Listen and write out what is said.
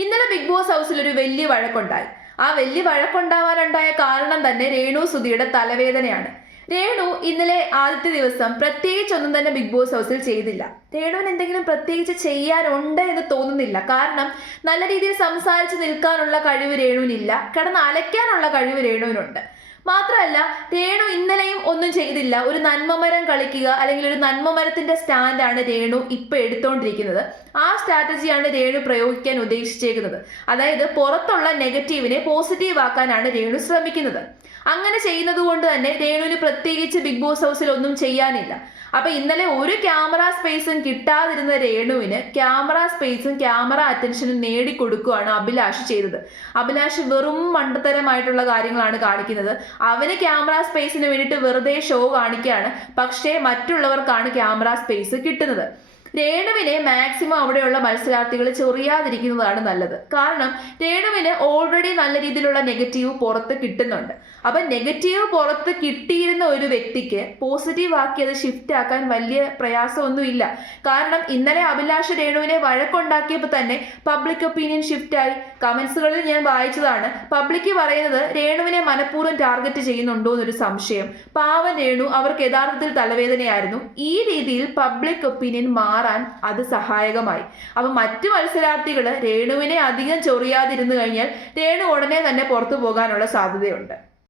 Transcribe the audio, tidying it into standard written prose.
ഇന്നലെ big boss ഹൗസിൽ ഒരു വലിയ വഴക്കുണ്ടായി. ആ വലിയ വഴക്കുണ്ടാവാനുണ്ടായ കാരണം തന്നെ രേണു സുധിയുടെ തലവേദനയാണ്. രേണു ഇന്നലെ ആദ്യത്തെ ദിവസം പ്രത്യേകിച്ചൊന്നും തന്നെ ബിഗ് ബോസ് ഹൗസിൽ ചെയ്തില്ല. രേണുവിന് എന്തെങ്കിലും പ്രത്യേകിച്ച് ചെയ്യാനുണ്ട് എന്ന് തോന്നുന്നില്ല. കാരണം നല്ല രീതിയിൽ സംസാരിച്ച് നിൽക്കാനുള്ള കഴിവ് രേണുവിനില്ല, കിടന്ന് അലയ്ക്കാനുള്ള കഴിവ് രേണുവിനുണ്ട്. മാത്രമല്ല, രേണു ഇന്നലെയും ഒന്നും ചെയ്തില്ല. ഒരു നന്മമരം കളിക്കുക അല്ലെങ്കിൽ ഒരു നന്മമരത്തിന്റെ സ്റ്റാൻഡാണ് രേണു ഇപ്പൊ എടുത്തോണ്ടിരിക്കുന്നത്. ആ സ്ട്രാറ്റജിയാണ് രേണു പ്രയോഗിക്കാൻ ഉദ്ദേശിച്ചേക്കുന്നത്. അതായത് പുറത്തുള്ള നെഗറ്റീവിനെ പോസിറ്റീവ് ആക്കാനാണ് രേണു ശ്രമിക്കുന്നത്. അങ്ങനെ ചെയ്യുന്നത് കൊണ്ട് തന്നെ രേണുവിന് പ്രത്യേകിച്ച് ബിഗ് ബോസ് ഹൗസിൽ ഒന്നും ചെയ്യാനില്ല. അപ്പൊ ഇന്നലെ ഒരു ക്യാമറ സ്പേസും കിട്ടാതിരുന്ന രേണുവിന് ക്യാമറ സ്പേസും ക്യാമറ അറ്റൻഷനും നേടിക്കൊടുക്കുകയാണ് അഭിലാഷ് ചെയ്തത്. അഭിലാഷ് വെറും മണ്ടത്തരമായിട്ടുള്ള കാര്യങ്ങളാണ് കാണിക്കുന്നത്. അവന് ക്യാമറ സ്പേസിന് വേണ്ടിയിട്ട് വെറുതെ ഷോ കാണിക്കുകയാണ്. പക്ഷേ മറ്റുള്ളവർക്കാണ് ക്യാമറ സ്പേസ് കിട്ടുന്നത്. രേണുവിനെ മാക്സിമം അവിടെയുള്ള മത്സരാർത്ഥികൾ ചൊറിയാതിരിക്കുന്നതാണ് നല്ലത്. കാരണം രേണുവിന് ഓൾറെഡി നല്ല രീതിയിലുള്ള നെഗറ്റീവ് പുറത്ത് കിട്ടുന്നുണ്ട്. അപ്പം നെഗറ്റീവ് പുറത്ത് കിട്ടിയിരുന്ന ഒരു വ്യക്തിക്ക് പോസിറ്റീവ് ആക്കി അത് ഷിഫ്റ്റ് ആക്കാൻ വലിയ പ്രയാസമൊന്നുമില്ല. കാരണം ഇന്നലെ അഭിലാഷ് രേണുവിനെ വഴക്കുണ്ടാക്കിയപ്പോൾ തന്നെ പബ്ലിക് ഒപ്പീനിയൻ ഷിഫ്റ്റായി. കമന്റ്സുകളിൽ ഞാൻ വായിച്ചതാണ്. പബ്ലിക് പറയുന്നത് രേണുവിനെ മനഃപൂർവ്വം ടാർഗറ്റ് ചെയ്യുന്നുണ്ടോ എന്നൊരു സംശയം. പാവൻ രേണു, അവർക്ക് യഥാർത്ഥത്തിൽ തലവേദനയായിരുന്നു. ഈ രീതിയിൽ പബ്ലിക് ഒപ്പീനിയൻ മാറാൻ അത് സഹായകമായി. അപ്പൊ മറ്റു മത്സരാർത്ഥികള് രേണുവിനെ അധികം ചൊറിയാതിരുന്നു കഴിഞ്ഞാൽ രേണു ഉടനെ തന്നെ പുറത്തു പോകാനുള്ള സാധ്യതയുണ്ട്.